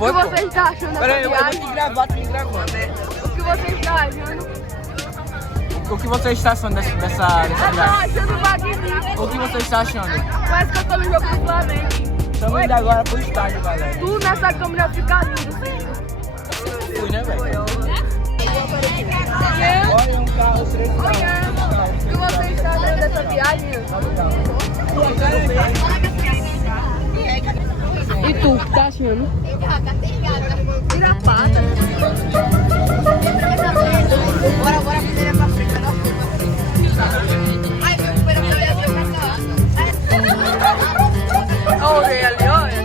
foi, O que você está achando dessa Peraí, eu vou viagem? te gravar, tô te gravando. O que você está achando? O que você está achando dessa Eu tô viagem? achando magnífico. O que você está achando? Parece que eu tô no jogo do Flamengo. Estamos indo agora pro estádio, galera. Tu nessa câmera fica lindo, filho. Fui, né, velho? Olha, Olha um carro 3 olha. O que você está achando dessa viagem? E tu, o que tá achando? Tira a pata. Bora fazer pra frente, pra nós. Ai, meu primeiro pra cá. Olha ali, olha.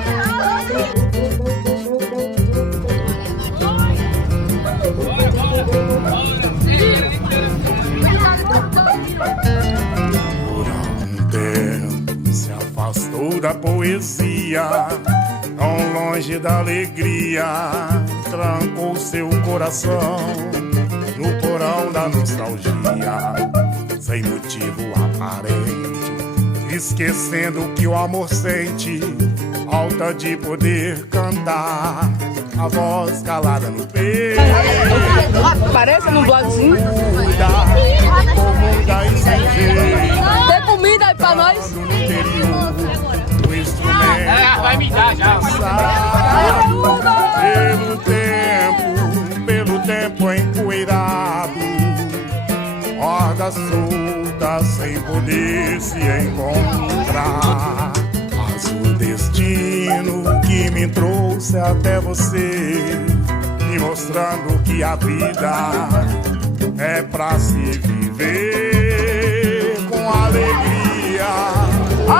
Por um tempo se afastou da poesia, tão longe da alegria, trancou seu coração no porão da nostalgia, sem motivo aparente, esquecendo que o amor sente falta de poder cantar, a voz calada no peito. Parece no vlogzinho. Cuida, como dá esse jeito. Tem comida aí pra nós? No interior, o instrumento Vai me dar já. pelo tempo empoeirado, corda solta sem poder se encontrar. Mas o destino que me trouxe até você, me mostrando que a vida é pra se viver com alegria,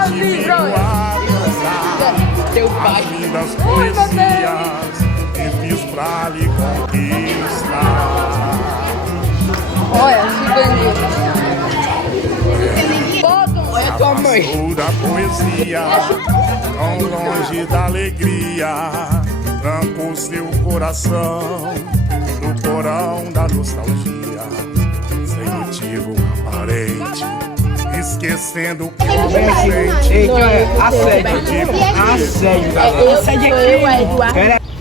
de meio a dançar. Teu pai. As lindas poesias envios pra lhe conquistar. Olha, se olha tua mãe. Sou da poesia, tão longe da alegria, trancou seu coração no porão da nostalgia, sem motivo aparente, esquecendo que o homem sente. Eita, assédio, galera. Assédio aqui.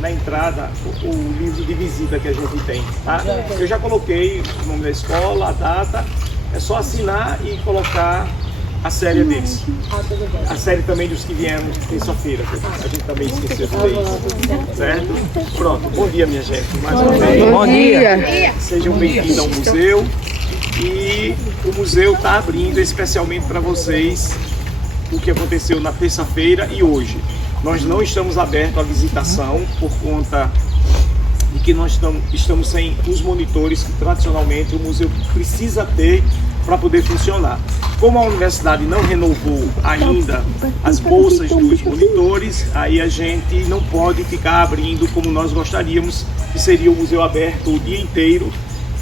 Na entrada o livro de visita que a gente tem, tá? Eu já coloquei o nome da escola, a data, é só assinar e colocar a série deles. A série também dos que vieram terça-feira, a gente também esqueceu de ler isso, certo? Pronto, bom dia minha gente, mais uma vez. Bom dia. Sejam bem-vindos ao museu, e o museu está abrindo especialmente para vocês o que aconteceu na terça-feira e hoje. Nós não estamos abertos à visitação por conta de que nós estamos sem os monitores que tradicionalmente o museu precisa ter para poder funcionar. Como a universidade não renovou ainda as bolsas dos monitores, aí a gente não pode ficar abrindo como nós gostaríamos, que seria o museu aberto o dia inteiro,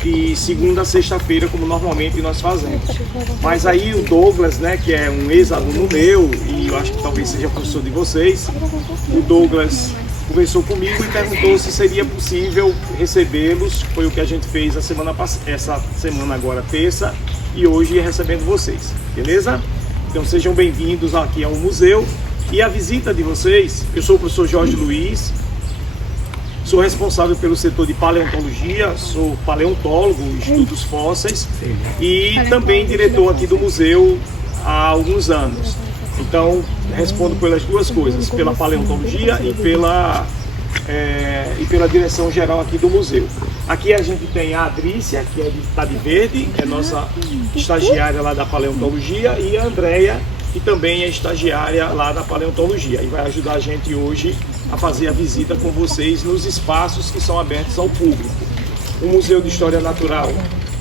de segunda a sexta-feira, como normalmente nós fazemos. Mas aí o Douglas, né, que é um ex-aluno meu, e eu acho que talvez seja professor de vocês, o Douglas conversou comigo e perguntou se seria possível recebê-los. Foi o que a gente fez essa semana agora, terça, e hoje recebendo vocês, beleza? Então sejam bem-vindos aqui ao museu. E a visita de vocês, eu sou o professor Jorge Luiz, sou responsável pelo setor de paleontologia, sou paleontólogo, estudo os fósseis e também diretor aqui do museu há alguns anos. Então, respondo pelas duas coisas, pela paleontologia e pela direção geral aqui do museu. Aqui a gente tem a Adrícia, que está de verde, é nossa estagiária lá da paleontologia, e a Andréia, que também é estagiária lá da paleontologia e vai ajudar a gente hoje a fazer a visita com vocês nos espaços que são abertos ao público. O Museu de História Natural,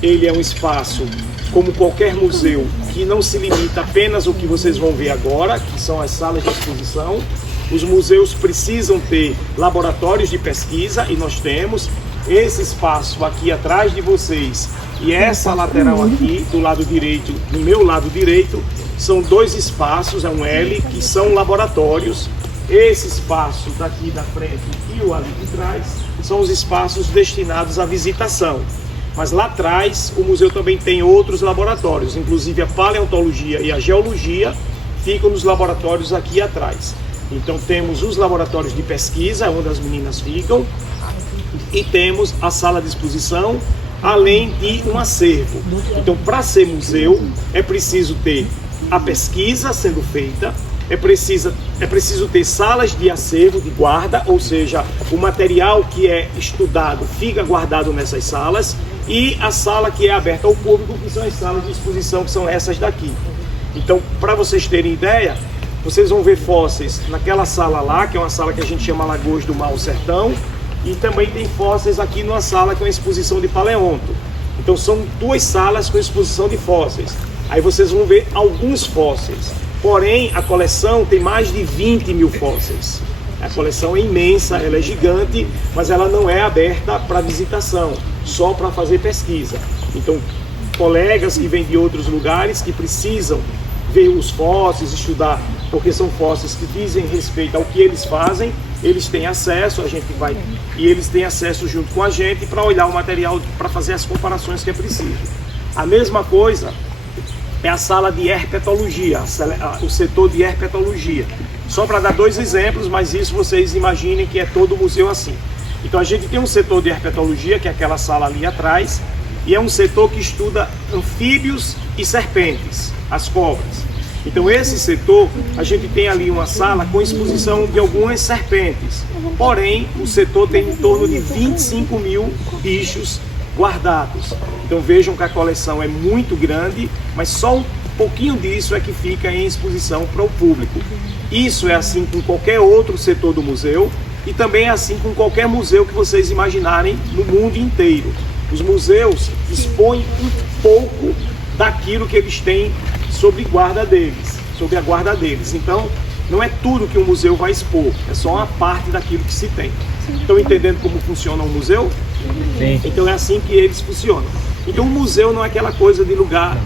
ele é um espaço, como qualquer museu, que não se limita apenas ao que vocês vão ver agora, que são as salas de exposição. Os museus precisam ter laboratórios de pesquisa e nós temos. Esse espaço aqui atrás de vocês e essa lateral aqui do lado direito, do meu lado direito, são dois espaços, é um L, que são laboratórios. Esse espaço daqui da frente e o ali de trás são os espaços destinados à visitação. Mas lá atrás o museu também tem outros laboratórios, inclusive a paleontologia e a geologia ficam nos laboratórios aqui atrás. Então temos os laboratórios de pesquisa, onde as meninas ficam, e temos a sala de exposição, além de um acervo. Então, para ser museu, é preciso ter a pesquisa sendo feita, é preciso ter salas de acervo, de guarda, ou seja, o material que é estudado fica guardado nessas salas, e a sala que é aberta ao público, que são as salas de exposição, que são essas daqui. Então, para vocês terem ideia, vocês vão ver fósseis naquela sala lá, que é uma sala que a gente chama Lagoas do Mar ao Sertão, e também tem fósseis aqui numa sala que é uma exposição de paleonto. Então são duas salas com exposição de fósseis. Aí vocês vão ver alguns fósseis. Porém, a coleção tem mais de 20 mil fósseis. A coleção é imensa, ela é gigante, mas ela não é aberta para visitação, só para fazer pesquisa. Então, colegas que vêm de outros lugares que precisam ver os fósseis, estudar, porque são fósseis que dizem respeito ao que eles fazem, eles têm acesso, a gente vai, e eles têm acesso junto com a gente para olhar o material, para fazer as comparações que é preciso. A mesma coisa é a sala de herpetologia, o setor de herpetologia. Só para dar dois exemplos, mas isso vocês imaginem que é todo o museu assim. Então a gente tem um setor de herpetologia, que é aquela sala ali atrás, e é um setor que estuda anfíbios e serpentes, as cobras. Então esse setor, a gente tem ali uma sala com exposição de algumas serpentes. Porém, o setor tem em torno de 25 mil bichos guardados. Então vejam que a coleção é muito grande, mas só um pouquinho disso é que fica em exposição para o público. Isso é assim com qualquer outro setor do museu, e também é assim com qualquer museu que vocês imaginarem no mundo inteiro. Os museus expõem um pouco daquilo que eles têm sobre a guarda deles. Então, não é tudo que um museu vai expor, é só uma parte daquilo que se tem. Estão entendendo como funciona um museu? Sim. Então é assim que eles funcionam. Então, um museu não é aquela coisa de lugar,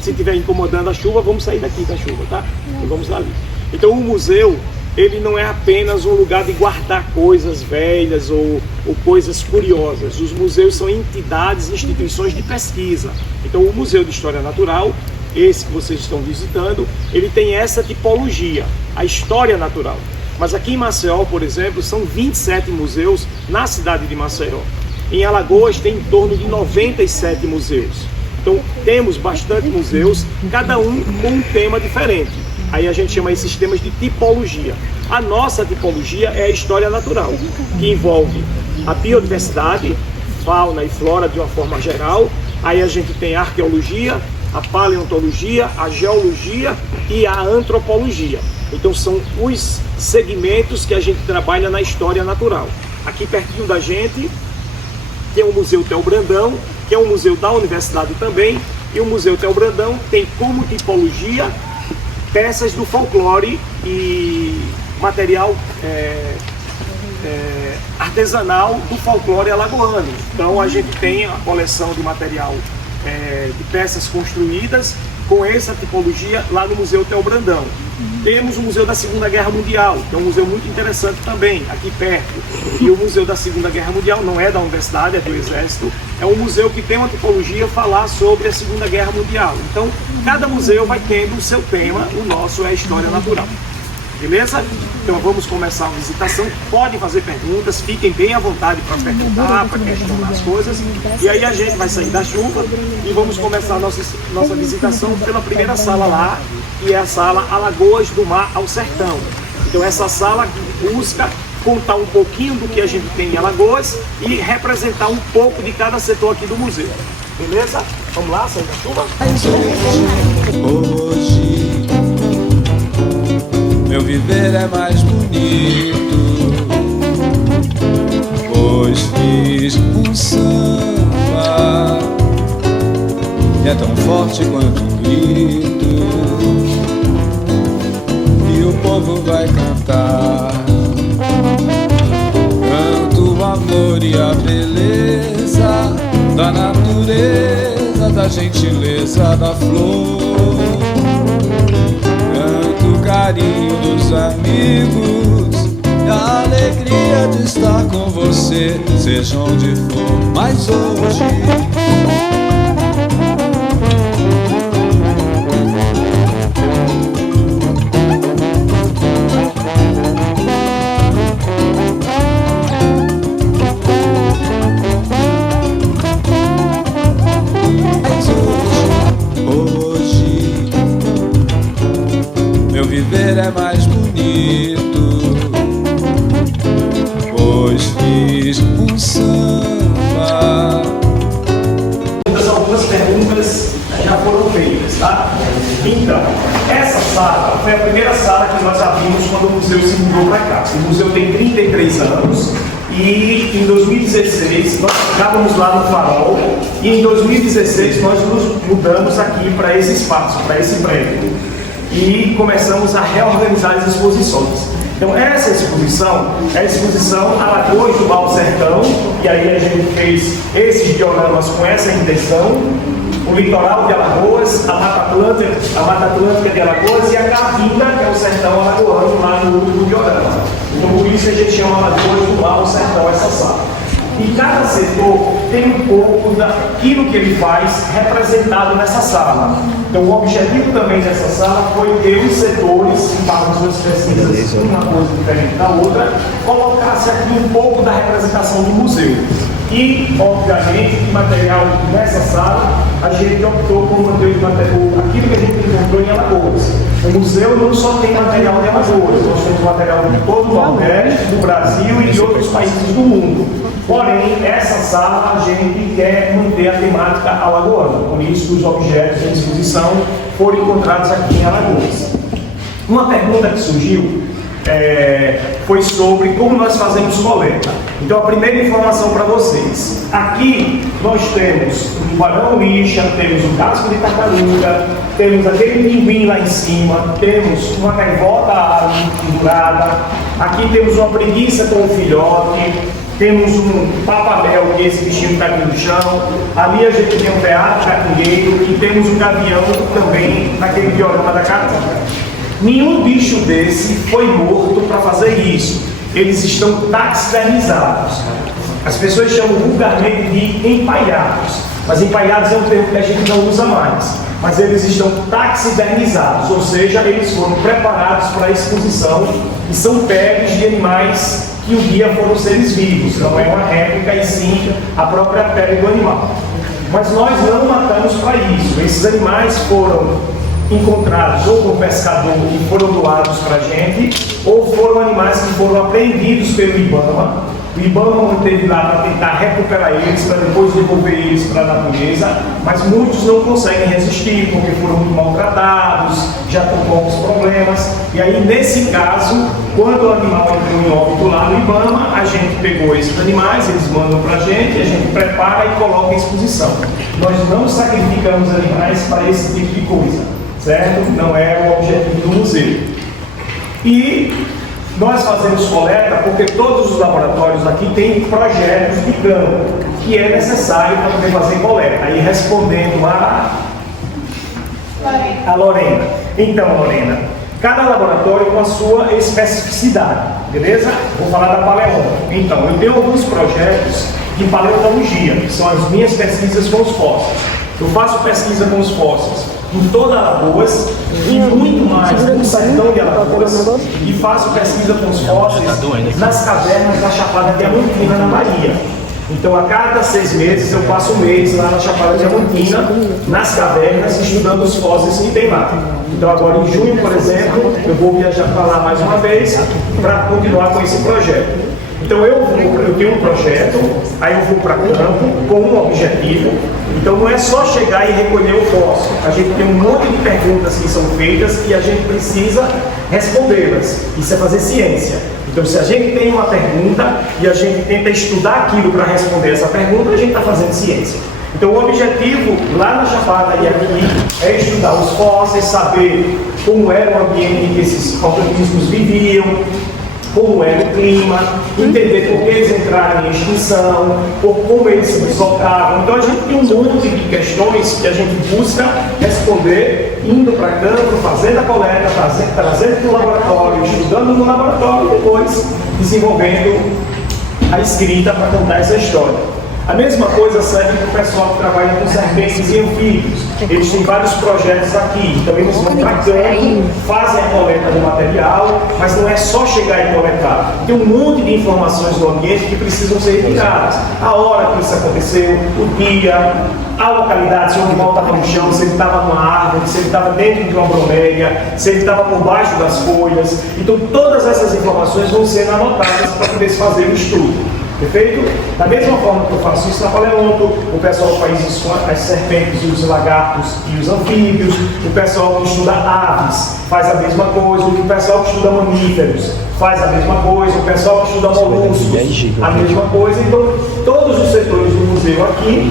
se estiver incomodando a chuva, vamos sair daqui da chuva, tá? E vamos ali. Então, um museu, ele não é apenas um lugar de guardar coisas velhas ou coisas curiosas. Os museus são entidades, instituições de pesquisa. Então, o Museu de História Natural, esse que vocês estão visitando, ele tem essa tipologia, a história natural. Mas aqui em Maceió, por exemplo, são 27 museus na cidade de Maceió. Em Alagoas tem em torno de 97 museus. Então temos bastante museus, cada um com um tema diferente. Aí a gente chama esses temas de tipologia. A nossa tipologia é a história natural, que envolve a biodiversidade, fauna e flora de uma forma geral. Aí a gente tem a arqueologia, a paleontologia, a geologia e a antropologia. Então são os segmentos que a gente trabalha na história natural. Aqui pertinho da gente tem o Museu Theo Brandão, que é um museu da universidade também, e o Museu Theo Brandão tem como tipologia peças do folclore e material artesanal do folclore alagoano. Então a gente tem a coleção de material de peças construídas com essa tipologia lá no Museu Theo Brandão. Temos o Museu da Segunda Guerra Mundial, que é um museu muito interessante também, aqui perto. E o Museu da Segunda Guerra Mundial não é da universidade, é do Exército. É um museu que tem uma tipologia falar sobre a Segunda Guerra Mundial. Então, cada museu vai tendo o seu tema, o nosso é a história natural. Beleza? Então vamos começar a visitação. Podem fazer perguntas, fiquem bem à vontade para perguntar, para questionar as coisas. E aí a gente vai sair da chuva e vamos começar a nossa visitação pela primeira sala lá, que é a sala Alagoas do Mar ao Sertão. Então essa sala busca contar um pouquinho do que a gente tem em Alagoas e representar um pouco de cada setor aqui do museu. Beleza? Vamos lá, sair da chuva? Hoje meu viver é mais bonito, pois fiz um samba que é tão forte quanto um grito, e o povo vai cantar. Canto o amor e a beleza da natureza, da gentileza da flor. Canto o carinho dos amigos e a alegria de estar com você, seja onde for, mas hoje O museu tem 33 anos e em 2016 nós estávamos lá no Farol e em 2016 nós nos mudamos aqui para esse espaço, para esse prédio e começamos a reorganizar as exposições. Então essa exposição é a exposição Alagoas do Baixo Sertão, e aí a gente fez esses dioramas com essa intenção, o litoral de Alagoas, a Mata Atlântica de Alagoas e a Caatinga, que é o sertão alagoano lá no diorama. Então por isso a gente chama Alagoas do Baixo Sertão essa sala. E cada setor tem um pouco daquilo que ele faz representado nessa sala. Então o objetivo também dessa sala foi ter os setores, para as suas pesquisas, uma coisa diferente da outra, colocasse aqui um pouco da representação do museu. E, obviamente, de material nessa sala, a gente optou por manter aquilo que a gente encontrou em Alagoas. O museu não só tem material de Alagoas, nós temos material de todo o Nordeste, do Brasil e de outros países do mundo. Porém, essa sala a gente quer manter a temática alagoana, por isso os objetos em exposição foram encontrados aqui em Alagoas. Uma pergunta que surgiu foi sobre como nós fazemos coleta. Então a primeira informação para vocês, aqui nós temos o tubarão lixa, temos o casco de tartaruga, temos aquele pinguim lá em cima, temos uma gaivota pendurada, aqui temos uma preguiça com o filhote, temos um papamel, que é esse bichinho que está aqui no chão, ali a gente tem um veado gatinheiro e temos um gavião também naquele diorama da Caatinga. Nenhum bicho desse foi morto para fazer isso. Eles estão taxidermizados. As pessoas chamam vulgarmente de empalhados. Mas empalhados é um termo que a gente não usa mais. Mas eles estão taxidermizados, ou seja, eles foram preparados para a exposição e são peles de animais que um dia foram seres vivos. Não é uma réplica e sim a própria pele do animal. Mas nós não matamos para isso. Esses animais foram encontrados ou com o pescador e foram doados para a gente, ou foram animais que foram apreendidos pelo IBAMA. O IBAMA manteve lá para tentar recuperar eles, para depois devolver eles para a natureza, mas muitos não conseguem resistir porque foram muito maltratados, já com poucos problemas. E aí, nesse caso, quando o animal entrou em óbito lá no IBAMA, a gente pegou esses animais, eles mandam para a gente prepara e coloca em exposição. Nós não sacrificamos animais para esse tipo de coisa. Certo? Não é o objetivo do museu. E nós fazemos coleta porque todos os laboratórios aqui têm projetos de campo que é necessário para poder fazer coleta. Aí respondendo a Lorena. Então, Lorena, cada laboratório com a sua especificidade, beleza? Vou falar da paleontologia. Então, eu tenho alguns projetos de paleontologia, que são as minhas pesquisas com os fósseis. Eu faço pesquisa com os fósseis em toda Alagoas e muito mais no sertão de Alagoas, e faço pesquisa com os fósseis nas cavernas da Chapada Diamantina, na Bahia. Então, a cada 6 meses eu passo um mês lá na Chapada Diamantina, nas cavernas, estudando os fósseis que tem lá. Então, agora em junho, por exemplo, eu vou viajar para lá mais uma vez para continuar com esse projeto. Então eu tenho um projeto, aí eu vou para campo com um objetivo. Então não é só chegar e recolher o fóssil. A gente tem um monte de perguntas que são feitas e a gente precisa respondê-las. Isso é fazer ciência. Então se a gente tem uma pergunta e a gente tenta estudar aquilo para responder essa pergunta, a gente está fazendo ciência. Então o objetivo lá na Chapada e aqui é estudar os fósseis, saber como era o ambiente em que esses organismos viviam, como era o clima, entender por que eles entraram em extinção, por como eles se deslocavam. Então a gente tem um monte de questões que a gente busca responder indo para campo, fazendo a coleta, trazendo para o laboratório, estudando no laboratório e depois desenvolvendo a escrita para contar essa história. A mesma coisa serve para o pessoal que trabalha com serpentes e anfíbios. Eles têm vários projetos aqui, então eles vão para campo, fazem a coleta do material, mas não é só chegar e coletar. Tem um monte de informações no ambiente que precisam ser retiradas. A hora que isso aconteceu, o dia, a localidade, se o animal estava no chão, se ele estava numa árvore, se ele estava dentro de uma bromélia, se ele estava por baixo das folhas. Então todas essas informações vão ser anotadas para poder se fazer o estudo. Perfeito? Da mesma forma que eu faço isso na paleonto, o pessoal faz isso com as serpentes, os lagartos e os anfíbios, o pessoal que estuda aves faz a mesma coisa, o pessoal que estuda mamíferos faz a mesma coisa, o pessoal que estuda moluscos, a mesma coisa. Então, todos os setores do museu aqui,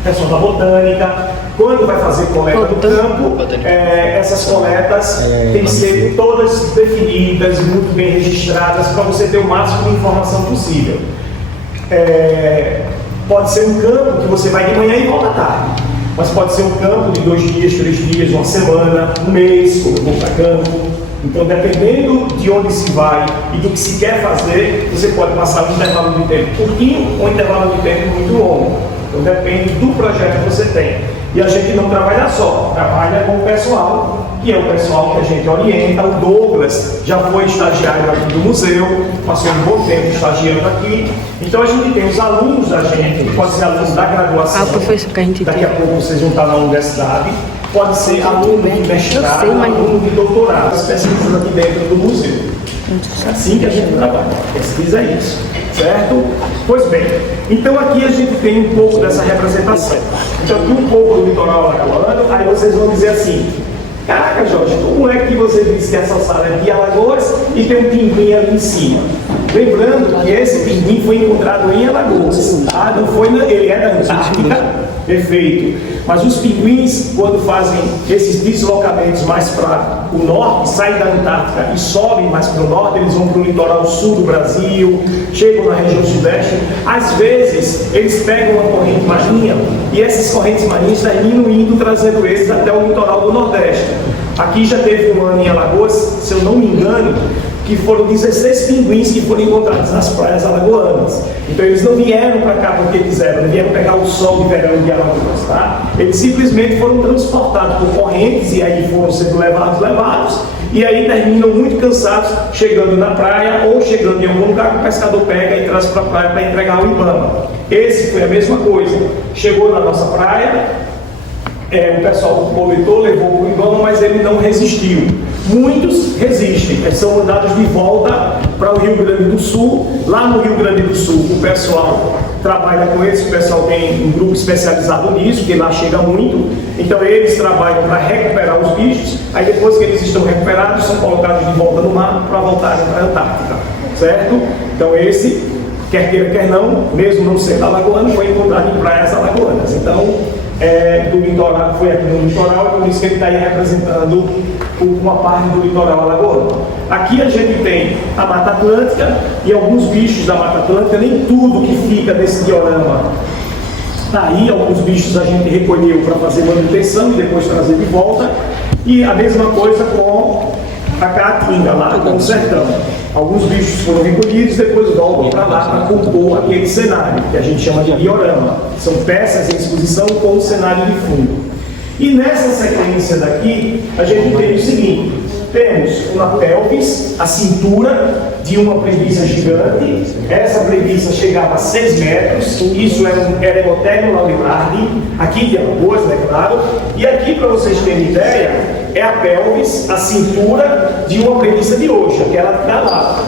o pessoal da botânica, quando vai fazer coleta no campo, essas coletas têm que ser todas definidas, muito bem registradas, para você ter o máximo de informação possível. Pode ser um campo que você vai de manhã e volta à tarde, mas pode ser um campo de 2 dias, 3 dias, uma semana, um mês, quando eu vou para campo. Então, dependendo de onde se vai e do que se quer fazer, você pode passar um intervalo de tempo curtinho ou um intervalo de tempo muito longo. Então, depende do projeto que você tem. E a gente não trabalha só, trabalha com o pessoal, que é o pessoal que a gente orienta. O Douglas já foi estagiário aqui do museu, passou um bom tempo estagiando aqui. Então a gente tem os alunos da gente, pode ser alunos da graduação, daqui a pouco vocês vão estar na universidade, pode ser aluno de mestrado, aluno de doutorado, especialistas aqui dentro do museu. É assim que a gente trabalha, pesquisa é isso, certo? Pois bem, então aqui a gente tem um pouco dessa representação. Então aqui um pouco do litoral alagoano, aí vocês vão dizer assim: caraca, Jorge, como é que você disse que essa sala é de Alagoas e tem um pinguim ali em cima? Lembrando que esse pinguim foi encontrado em Alagoas, tá? Não foi ele é da Antártica, perfeito. Mas os pinguins, quando fazem esses deslocamentos mais para o norte, saem da Antártica e sobem mais para o norte, eles vão para o litoral sul do Brasil, chegam na região sudeste. Às vezes, eles pegam uma corrente marinha e essas correntes marinhas terminam indo trazendo eles até o litoral do Nordeste. Aqui já teve um ano em Alagoas, se eu não me engano, que foram 16 pinguins que foram encontrados nas praias alagoanas. Então eles não vieram para cá porque quiseram, não vieram pegar o sol de verão de Alagoas, tá? Eles simplesmente foram transportados por correntes e aí foram sendo levados, e aí terminam muito cansados, chegando na praia ou chegando em algum lugar que o pescador pega e traz para a praia para entregar ao IBAMA. Esse foi a mesma coisa. Chegou na nossa praia, o pessoal coletou, levou para o IBAMA, mas ele não resistiu. Muitos resistem, eles são mandados de volta para o Rio Grande do Sul. Lá no Rio Grande do Sul, o pessoal trabalha com eles, o pessoal tem um grupo especializado nisso, que lá chega muito. Então eles trabalham para recuperar os bichos, aí depois que eles estão recuperados, são colocados de volta no mar para voltarem para a Antártica, certo? Então esse, quer queira, quer não, mesmo não sendo alagoano, foi encontrado em praias alagoanas. Então, do litoral, foi aqui no litoral, por isso que ele está aí representando uma parte do litoral alagoano. Aqui a gente tem a Mata Atlântica e alguns bichos da Mata Atlântica, nem tudo que fica nesse diorama está aí. Alguns bichos a gente recolheu para fazer manutenção e depois trazer de volta. E a mesma coisa com a Caatinga, lá com o sertão. Alguns bichos foram recolhidos, depois voltam para lá para compor aquele cenário, que a gente chama de diorama. São peças em exposição com o cenário de fundo. E nessa sequência daqui, a gente tem o seguinte: temos uma pelvis, a cintura de uma preguiça gigante. Essa preguiça chegava a 6 metros, isso era um Eremotego laurelardi, aqui de Alagoas, é claro. E aqui, para vocês terem ideia, é a pelvis, a cintura de uma preguiça de Oxa, que ela está lá,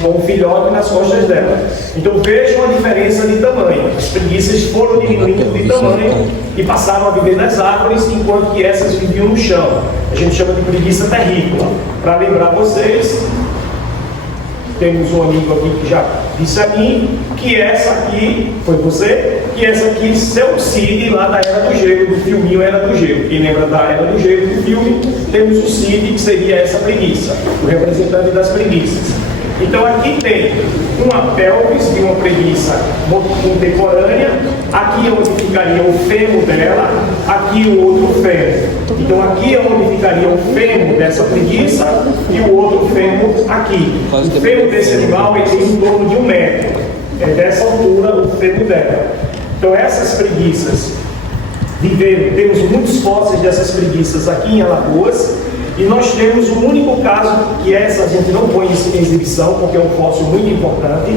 com um filhote nas costas dela. Então vejam a diferença de tamanho. As preguiças foram diminuindo de tamanho e passaram a viver nas árvores, enquanto que essas viviam no chão. A gente chama de preguiça terrícola. Para lembrar vocês, temos um amigo aqui que já disse a mim que essa aqui, foi você? Que essa aqui é o Cid lá da Era do Gelo, do filminho Era do Gelo. Quem lembra da Era do Gelo do filme, temos o Cid, que seria essa preguiça, o representante das preguiças. Então aqui tem uma pelvis de uma preguiça contemporânea, aqui é onde ficaria o fêmur dela, aqui o outro fêmur. Então aqui é onde ficaria o fêmur dessa preguiça e o outro fêmur aqui. O fêmur desse animal ele tem em torno de 1 metro. É dessa altura o fêmur dela. Então essas preguiças viveram, temos muitos fósseis dessas preguiças aqui em Alagoas. E nós temos um único caso, que essa a gente não põe em exibição, porque é um fóssil muito importante,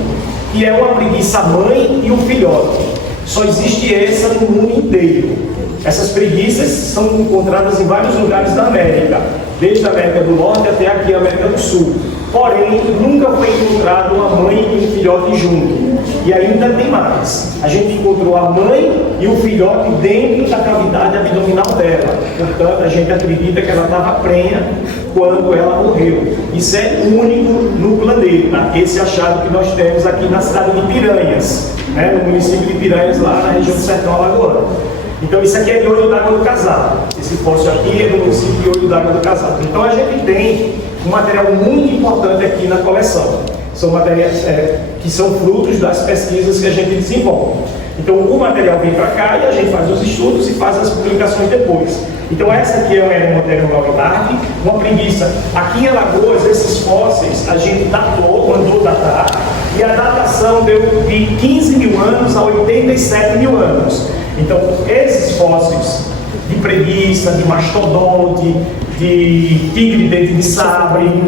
que é uma preguiça mãe e um filhote. Só existe essa no mundo inteiro. Essas preguiças são encontradas em vários lugares da América, desde a América do Norte até aqui a América do Sul. porém nunca foi encontrado uma mãe e um filhote junto. E ainda tem mais. A gente encontrou a mãe e o filhote dentro da cavidade abdominal dela. Portanto, a gente acredita que ela estava prenha quando ela morreu. Isso é único no planeta. Esse achado que nós temos aqui na cidade de Piranhas, né, no município de Piranhas, lá na região do Sertão Alagoano. Então isso aqui é de Olho d'Água do Casado. Esse fóssil aqui é do município de Olho d'Água do Casado. Então a gente tem um material muito importante aqui na coleção. São materiais que são frutos das pesquisas que a gente desenvolve. Então o material vem para cá e a gente faz os estudos e faz as publicações depois. Então essa aqui é uma Eremopteron laurelardi, uma preguiça. Aqui em Alagoas, esses fósseis a gente datou, mandou datar, e a datação deu de 15 mil anos a 87 mil anos. Então esses fósseis de preguiça, de mastodonte, de tigre de dente de sabre,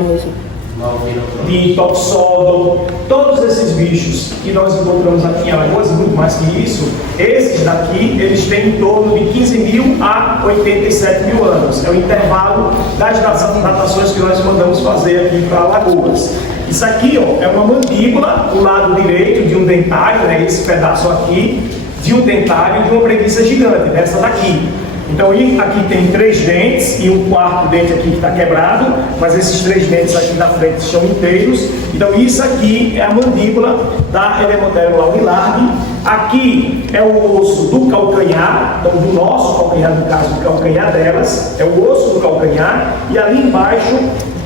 de toxodon, todos esses bichos que nós encontramos aqui em Alagoas, muito mais que isso, esses daqui, eles têm em torno de 15 mil a 87 mil anos. É o intervalo das datações que nós mandamos fazer aqui para Alagoas. Isso aqui, ó, é uma mandíbula, o lado direito de um dentário, né, esse pedaço aqui, de um dentário de uma preguiça gigante, dessa daqui. Então aqui tem 3 dentes e um quarto dente aqui que está quebrado, mas esses 3 dentes aqui da frente são inteiros. Então isso aqui é a mandíbula da Eremopteron laurelardi. Aqui é o osso do calcanhar, então do nosso calcanhar, no caso do calcanhar delas, é o osso do calcanhar, e ali embaixo,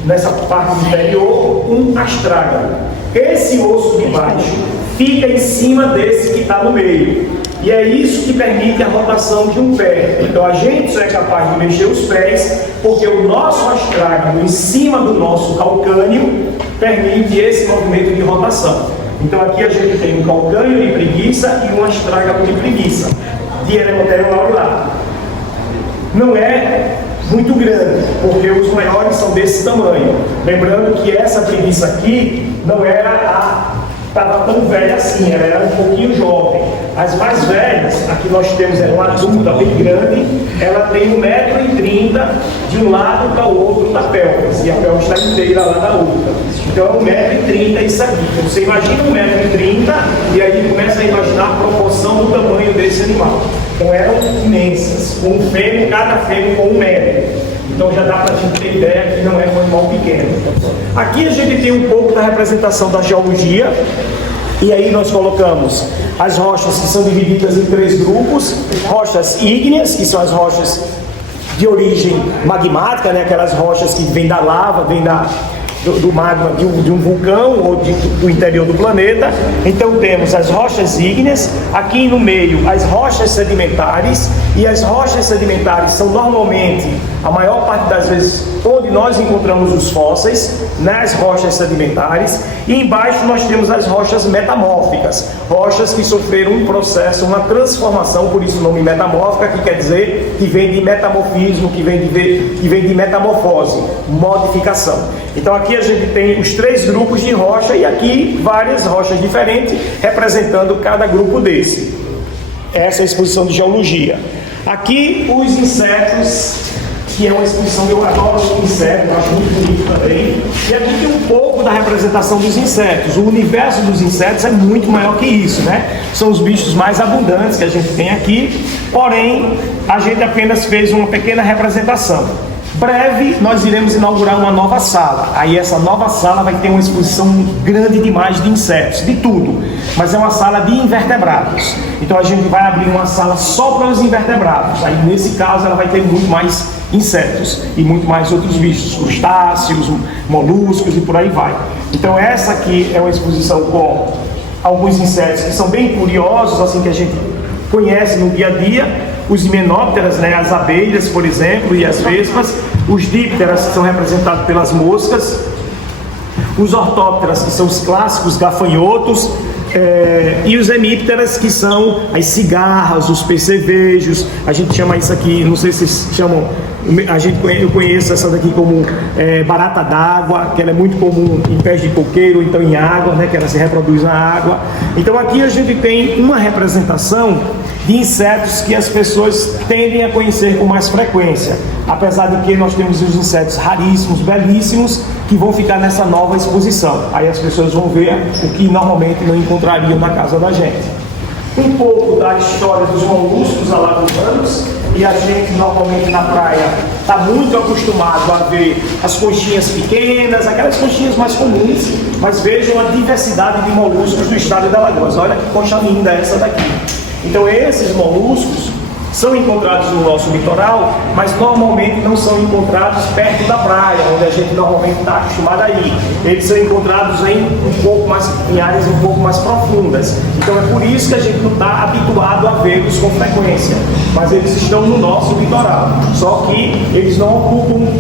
nessa parte inferior, um astrágalo. Esse osso de baixo fica em cima desse que está no meio. E é isso que permite a rotação de um pé. Então a gente só é capaz de mexer os pés porque o nosso astrágalo em cima do nosso calcânio permite esse movimento de rotação. Então aqui a gente tem um calcânio de preguiça e um astrágalo de preguiça, de Eremopteron laurelardi. Não é muito grande, porque os maiores são desse tamanho. Lembrando que essa preguiça aqui não era estava tão velha assim, ela era um pouquinho jovem. As mais velhas, aqui nós temos uma adulta bem grande, ela tem 1,30 m de um lado para o outro da pelvis, e a pelvis está inteira lá na outra. Então é 1,30 m isso aqui. Então você imagina 1,30 m e aí começa a imaginar a proporção do tamanho desse animal. Então eram imensas, com um fêmur, cada fêmur com 1 m. Então já dá para a gente ter ideia que não é um animal pequeno. Aqui a gente tem um pouco da representação da geologia, e aí nós colocamos as rochas que são divididas em 3 grupos: rochas ígneas, que são as rochas de origem magmática, né? Aquelas rochas que vêm da lava, vêm do magma de um vulcão ou do interior do planeta. Então temos as rochas ígneas, aqui no meio as rochas sedimentares, e as rochas sedimentares são normalmente, a maior parte das vezes, onde nós encontramos os fósseis, nas rochas sedimentares, e embaixo nós temos as rochas metamórficas, rochas que sofreram um processo, uma transformação, por isso o nome metamórfica, que quer dizer que vem de metamorfismo, que vem de metamorfose, modificação. Então aqui a gente tem os 3 grupos de rocha e aqui várias rochas diferentes representando cada grupo desse. Essa é a exposição de geologia. Aqui os insetos, que é uma exposição que eu adoro insetos, eu acho muito bonito também. E aqui tem um pouco da representação dos insetos. O universo dos insetos é muito maior que isso, né? São os bichos mais abundantes que a gente tem aqui, porém a gente apenas fez uma pequena representação. Breve nós iremos inaugurar uma nova sala. Aí essa nova sala vai ter uma exposição grande demais de insetos, de tudo, mas é uma sala de invertebrados. Então a gente vai abrir uma sala só para os invertebrados. Aí nesse caso ela vai ter muito mais insetos e muito mais outros bichos, crustáceos, moluscos e por aí vai. Então essa aqui é uma exposição com alguns insetos que são bem curiosos, assim, que a gente conhece no dia a dia. Os himenópteras, né, as abelhas, por exemplo, e as vespas. Os dípteras, que são representados pelas moscas. Os ortópteras, que são os clássicos gafanhotos. E os hemípteras, que são as cigarras, os percevejos. A gente chama isso aqui, não sei se vocês chamam Eu conheço essa daqui como barata d'água, que ela é muito comum em pés de coqueiro, ou então em água, né, que ela se reproduz na água. Então aqui a gente tem uma representação de insetos que as pessoas tendem a conhecer com mais frequência, apesar de que nós temos os insetos raríssimos, belíssimos, que vão ficar nessa nova exposição. Aí as pessoas vão ver o que normalmente não encontrariam na casa da gente. Um pouco da história dos moluscos alagoanos, e a gente normalmente na praia está muito acostumado a ver as conchinhas pequenas, aquelas conchinhas mais comuns, mas vejam a diversidade de moluscos do estado de Alagoas. Olha que concha linda essa daqui. Então esses moluscos são encontrados no nosso litoral, mas normalmente não são encontrados perto da praia, onde a gente normalmente está acostumado a ir. Eles são encontrados em áreas um pouco mais profundas. Então é por isso que a gente não está habituado a vê-los com frequência. Mas eles estão no nosso litoral. Só que eles não ocupam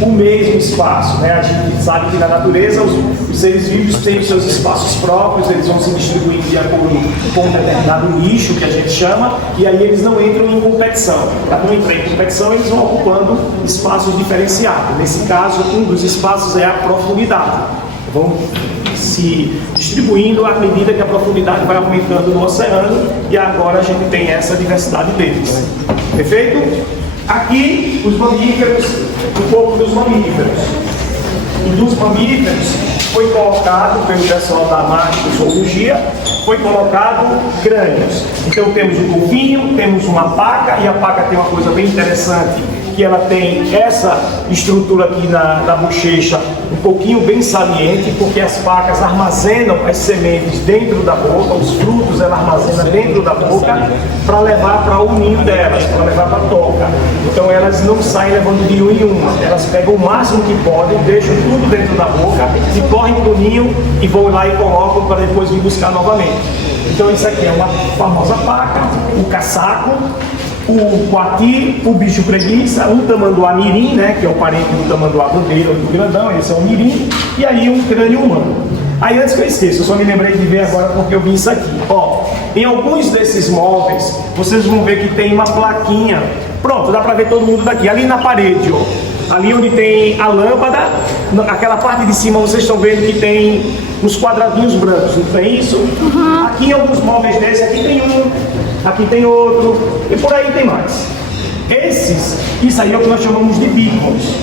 o mesmo espaço, né? A gente sabe que na natureza os seres vivos têm os seus espaços próprios, eles vão se distribuir de acordo com um determinado nicho que a gente chama, e aí eles não entram em competição. Para não entrar em competição, eles vão ocupando espaços diferenciados. Nesse caso, um dos espaços é a profundidade. Vão se distribuindo à medida que a profundidade vai aumentando no oceano, e agora a gente tem essa diversidade deles. Perfeito? Aqui, os mamíferos, um pouco dos mamíferos. E dos mamíferos foi colocado, pelo pessoal da mastozoologia, foi colocado crânios. Então temos um golfinho, temos uma paca, e a paca tem uma coisa bem interessante, que ela tem essa estrutura aqui na bochecha um pouquinho bem saliente, porque as pacas armazenam as sementes dentro da boca, os frutos ela armazena dentro da boca para levar para o ninho delas, para levar para a toca. Então elas não saem levando de uma em uma, elas pegam o máximo que podem, deixam tudo dentro da boca e correm para o ninho e vão lá e colocam para depois vir buscar novamente. Então isso aqui é uma famosa paca, o caçaco, o coati, o bicho preguiça, um tamanduá mirim, né, que é o parente do tamanduá bandeira, do grandão, esse é o mirim, e aí um crânio humano. Aí antes que eu esqueça, eu só me lembrei de ver agora porque eu vi isso aqui. Ó, em alguns desses móveis, vocês vão ver que tem uma plaquinha. Pronto, dá pra ver todo mundo daqui. Ali na parede, ó, ali onde tem a lâmpada, aquela parte de cima vocês estão vendo que tem uns quadradinhos brancos, não tem isso? Uhum. Aqui em alguns móveis desses, aqui tem um, aqui tem outro, e por aí tem mais. Isso aí é o que nós chamamos de beacons.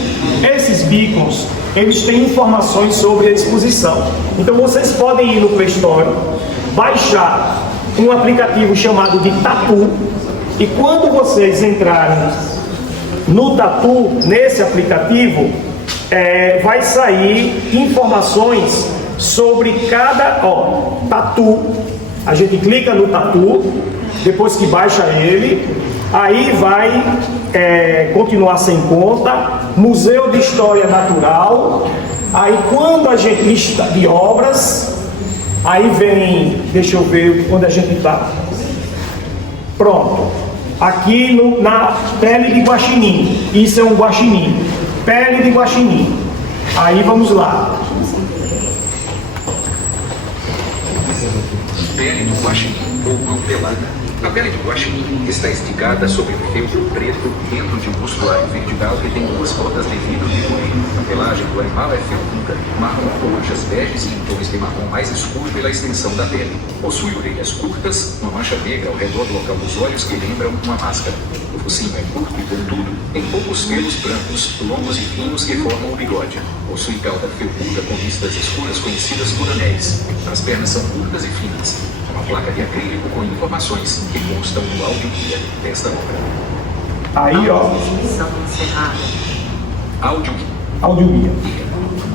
Esses beacons, eles têm informações sobre a exposição. Então vocês podem ir no Play Store, baixar um aplicativo chamado de Tatu, e quando vocês entrarem no Tatu, nesse aplicativo, vai sair informações sobre cada, Tatu. A gente clica no Tatu, depois que baixa ele, aí vai continuar sem conta, Museu de História Natural, aí quando a gente lista de obras, aí vem, deixa eu ver onde a gente está, pronto, aqui na pele de guaxinim, isso é um guaxinim, pele de guaxinim, aí vamos lá. Pele do guaxinim ou mão pelada. A pele de guaxinim está esticada sobre um feltro preto dentro de um musculario vertical que tem duas pontas de vidro de coelho. A pelagem do animal é felpuda, marrom com manchas beges e em tons de marrom mais escuro pela extensão da pele. Possui orelhas curtas, uma mancha negra ao redor do local dos olhos que lembram uma máscara. O focinho é curto e pontudo, tem poucos pelos brancos, longos e finos que formam o bigode. Possui cauda felpuda com listas escuras conhecidas por anéis. As pernas são curtas e finas. Uma placa de acrílico com informações que constam no áudio-guia desta obra. Aí, ó. Áudio-guia.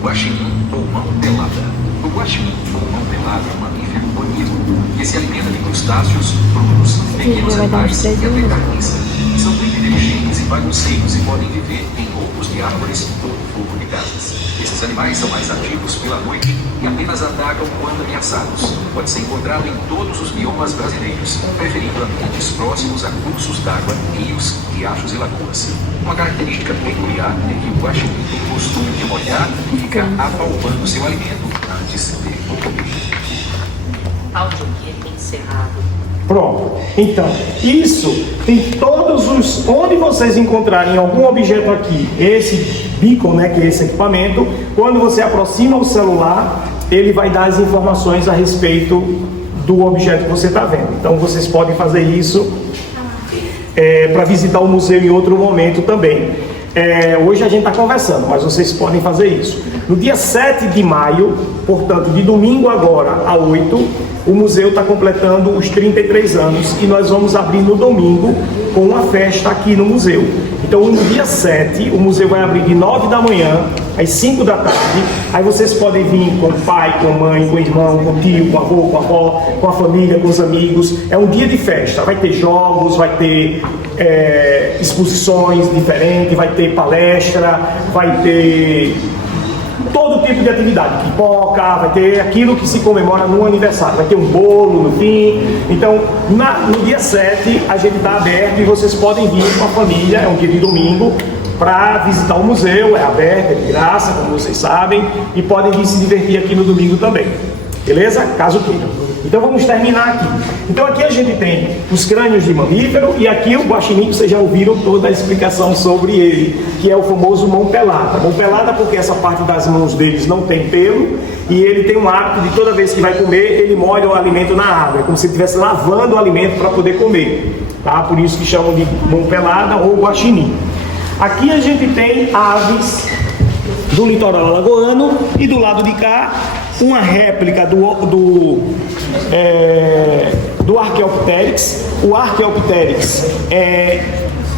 Guaxinim ou mão pelada. O guaxinim ou mão pelada é um mamífero bonito que se alimenta de crustáceos, frutos, pequenos animais e até carnes. São muito inteligentes e bagunceiros e podem viver em roubos de árvores ou no fogo de casas. Esses animais são mais ativos pela noite e apenas atacam quando ameaçados. Pode ser encontrado em todos os biomas brasileiros, preferindo ambientes próximos a cursos d'água, rios, riachos e lagoas. Uma característica peculiar é que o guaxinim tem o costume de molhar e ficar apalpando seu alimento antes de comer. total de ambiente encerrado. Pronto. Então, isso tem todos os... Onde vocês encontrarem algum objeto aqui, esse beacon, né, que é esse equipamento, quando você aproxima o celular, ele vai dar as informações a respeito do objeto que você está vendo. Então, vocês podem fazer isso para visitar o museu em outro momento também. Hoje a gente está conversando, mas vocês podem fazer isso. No dia 7 de maio, portanto, de domingo agora a 8, o museu está completando os 33 anos e nós vamos abrir no domingo com uma festa aqui no museu. Então, no dia 7, o museu vai abrir de 9 da manhã às 5 da tarde. Aí vocês podem vir com o pai, com a mãe, com o irmão, com o tio, com a avô, com a avó, com a família, com os amigos. É um dia de festa. Vai ter jogos, vai ter exposições diferentes, vai ter palestra, vai ter todo tipo de atividade, pipoca, vai ter aquilo que se comemora no aniversário, vai ter um bolo no fim. Então, no dia 7, a gente está aberto e vocês podem vir com a família, é um dia de domingo, para visitar o museu, é aberto, é de graça, como vocês sabem, e podem vir se divertir aqui no domingo também, beleza? Caso queiram. Então vamos terminar aqui. Então aqui a gente tem os crânios de mamífero e aqui o guaxinim, vocês já ouviram toda a explicação sobre ele, que é o famoso mão pelada. Mão pelada porque essa parte das mãos deles não tem pelo e ele tem um hábito de toda vez que vai comer, ele molha o alimento na água, é como se ele estivesse lavando o alimento para poder comer, tá? Por isso que chamam de mão pelada ou guaxinim. Aqui a gente tem aves do litoral alagoano e do lado de cá uma réplica do Archaeopteryx. O Archaeopteryx é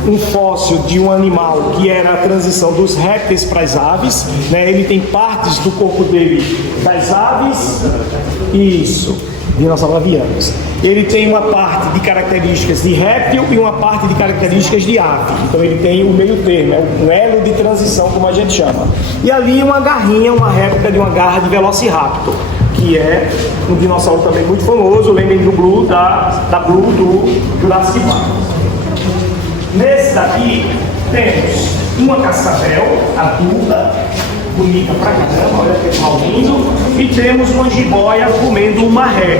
um fóssil de um animal que era a transição dos répteis para as aves, né? Ele tem partes do corpo dele das aves, isso, dinossaurovianos. Ele tem uma parte de características de réptil e uma parte de características de ave. Então ele tem o meio termo, é um elo de transição, como a gente chama. E ali uma garrinha, uma réplica de uma garra de Velociraptor, que é um dinossauro também muito famoso, lembrem do Blue, da Blue do Jurassic Park. Nesse daqui temos uma cascavel adulta, bonita pra caramba, olha que mal lindo, e temos uma jiboia comendo uma ré.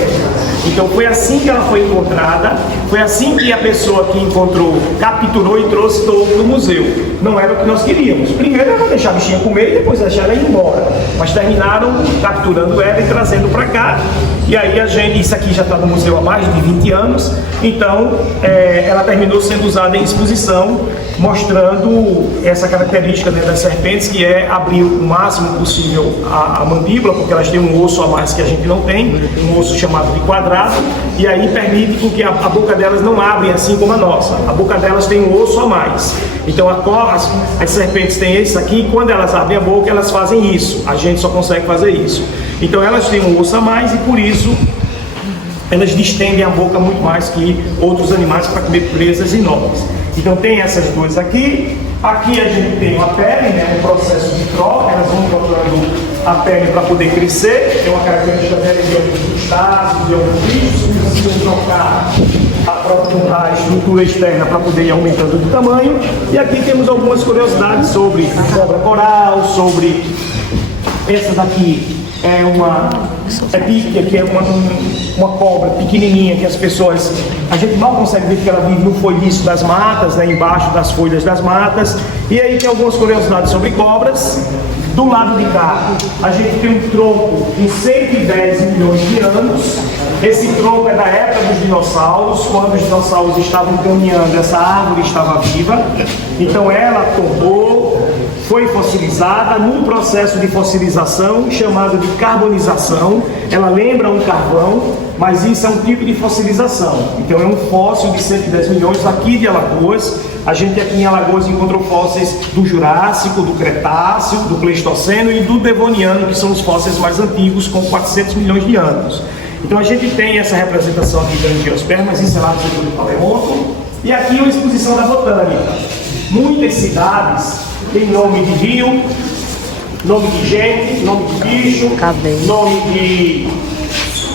Então foi assim que ela foi encontrada, foi assim que a pessoa que encontrou capturou e trouxe todo o museu. Não era o que nós queríamos. Primeiro era deixar a bichinha comer e depois deixar ela ir embora. Mas terminaram capturando ela e trazendo para cá. E aí a gente, isso aqui já está no museu há mais de 20 anos, então ela terminou sendo usada em exposição, mostrando essa característica das serpentes, que é abrir o máximo possível a mandíbula, porque elas têm um osso a mais que a gente não tem, um osso chamado de quadrado, e aí permite com que a boca delas não abre assim como a nossa. A boca delas tem um osso a mais. Então as serpentes têm esse aqui, e quando elas abrem a boca, elas fazem isso. A gente só consegue fazer isso. Então elas têm um osso a mais e por isso elas distendem a boca muito mais que outros animais para comer presas enormes. Então tem essas duas aqui. Aqui a gente tem uma pele, né, um processo de troca, elas vão trocando a pele para poder crescer. Tem uma característica dela de alguns crustáceos, de alguns bichos que precisam trocar a estrutura externa para poder ir aumentando de tamanho. E aqui temos algumas curiosidades sobre cobra coral, sobre essa daqui. É uma epíquia, que é uma cobra pequenininha que as pessoas, a gente mal consegue ver que ela vive no folhiço das matas, né, embaixo das folhas das matas. E aí tem algumas curiosidades sobre cobras. Do lado de cá, a gente tem um tronco de 110 milhões de anos. Esse tronco é da época dos dinossauros, quando os dinossauros estavam caminhando, essa árvore estava viva. Então ela tombou, foi fossilizada num processo de fossilização chamado de carbonização. Ela lembra um carvão, mas isso é um tipo de fossilização. Então é um fóssil de 110 milhões aqui de Alagoas. A gente aqui em Alagoas encontrou fósseis do Jurássico, do Cretáceo, do Pleistoceno e do Devoniano, que são os fósseis mais antigos, com 400 milhões de anos. Então a gente tem essa representação aqui de angiospermas encelados pelo paleonto. E aqui uma exposição da botânica. Muitas cidades têm nome de rio, nome de gente, nome de bicho, nome de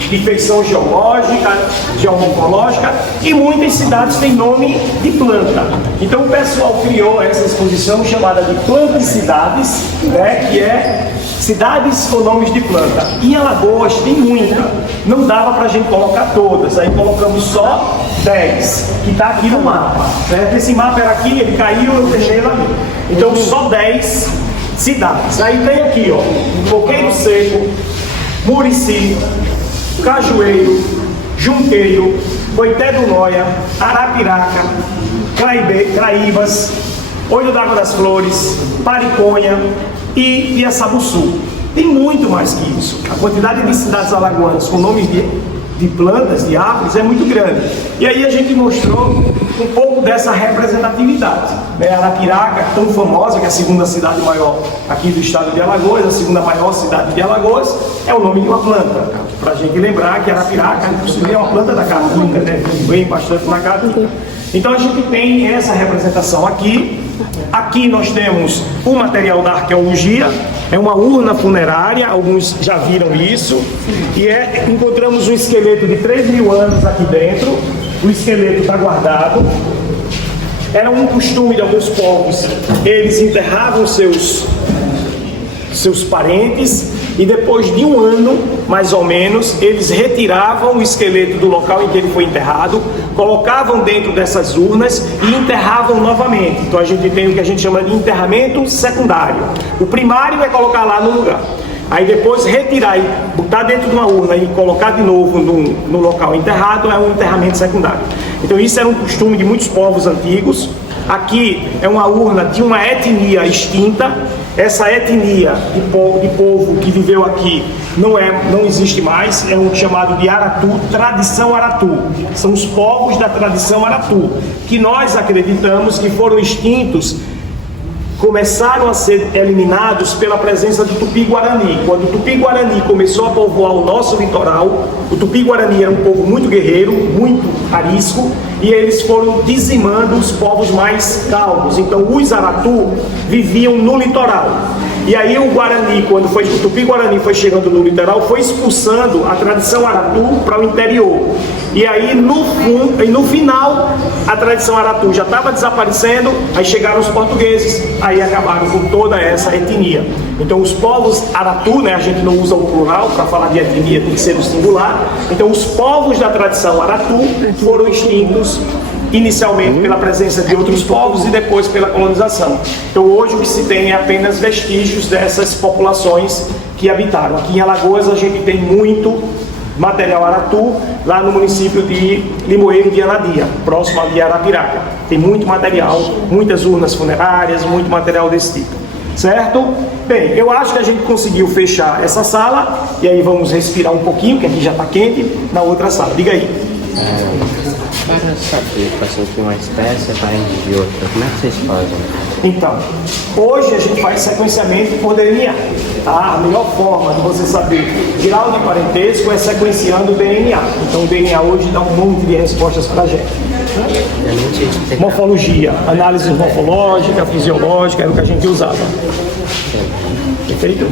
de feição geológica, geomorfológica, e muitas cidades têm nome de planta. Então o pessoal criou essa exposição chamada de Planticidades, né, que é cidades com nomes de planta. Em Alagoas tem muita, não dava para a gente colocar todas, aí colocamos só 10, que está aqui no mapa. Certo? Esse mapa era aqui, ele caiu, eu deixei ele ali. Então só 10 cidades. Aí tem aqui, ó, Coqueiro Seco, Murici, Cajueiro, Junqueiro, Coité do Noia, Arapiraca, Craíbas, Olho d'Água das Flores, Pariconha e Piaçabuçu. Tem muito mais que isso. A quantidade de cidades alagoanas com nomes de plantas, de árvores, é muito grande. E aí a gente mostrou um pouco dessa representatividade. Arapiraca, tão famosa, que é a segunda cidade maior aqui do estado de Alagoas, a segunda maior cidade de Alagoas, é o nome de uma planta. Para a gente lembrar que Arapiraca, inclusive, é uma planta da caatinga, né? Vem bastante na caatinga. Então a gente tem essa representação aqui. Aqui nós temos o material da arqueologia, é uma urna funerária, alguns já viram isso, e encontramos um esqueleto de 3.000 anos aqui dentro, o esqueleto está guardado. Era um costume de alguns povos, eles enterravam seus parentes, e depois de um ano, mais ou menos, eles retiravam o esqueleto do local em que ele foi enterrado, colocavam dentro dessas urnas e enterravam novamente. Então a gente tem o que a gente chama de enterramento secundário. O primário é colocar lá no lugar. Aí depois retirar e botar dentro de uma urna e colocar de novo no local enterrado é um enterramento secundário. Então isso era um costume de muitos povos antigos. Aqui é uma urna de uma etnia extinta. Essa etnia de povo que viveu aqui não existe mais, é um chamado de Aratu, tradição Aratu. São os povos da tradição Aratu, que nós acreditamos que foram extintos, começaram a ser eliminados pela presença do Tupi-Guarani. Quando o Tupi-Guarani começou a povoar o nosso litoral, o Tupi-Guarani era um povo muito guerreiro, muito arisco, e eles foram dizimando os povos mais calmos. Então os Aratu viviam no litoral. E aí o Guarani, o Tupi-Guarani foi chegando no litoral, foi expulsando a tradição Aratu para o interior. E aí no final a tradição Aratu já estava desaparecendo, aí chegaram os portugueses, aí acabaram com toda essa etnia. Então os povos Aratu, né, a gente não usa o plural, para falar de etnia tem que ser o singular. Então os povos da tradição Aratu foram extintos inicialmente pela presença de outros povos e depois pela colonização. Então hoje o que se tem é apenas vestígios dessas populações que habitaram. Aqui em Alagoas a gente tem muito material Aratu, lá no município de Limoeiro de Anadia, próximo ali a Arapiraca. Tem muito material, muitas urnas funerárias, muito material desse tipo. Certo? Bem, eu acho que a gente conseguiu fechar essa sala, e aí vamos respirar um pouquinho, que aqui já está quente, na outra sala. Diga aí. Para saber, para sentir uma espécie parente de outra, como é que vocês fazem? Então, hoje a gente faz sequenciamento por DNA. Tá? A melhor forma de você saber grau de parentesco é sequenciando o DNA. Então o DNA hoje dá um monte de respostas para a gente. Morfologia, análise morfológica, fisiológica, era o que a gente usava. Perfeito?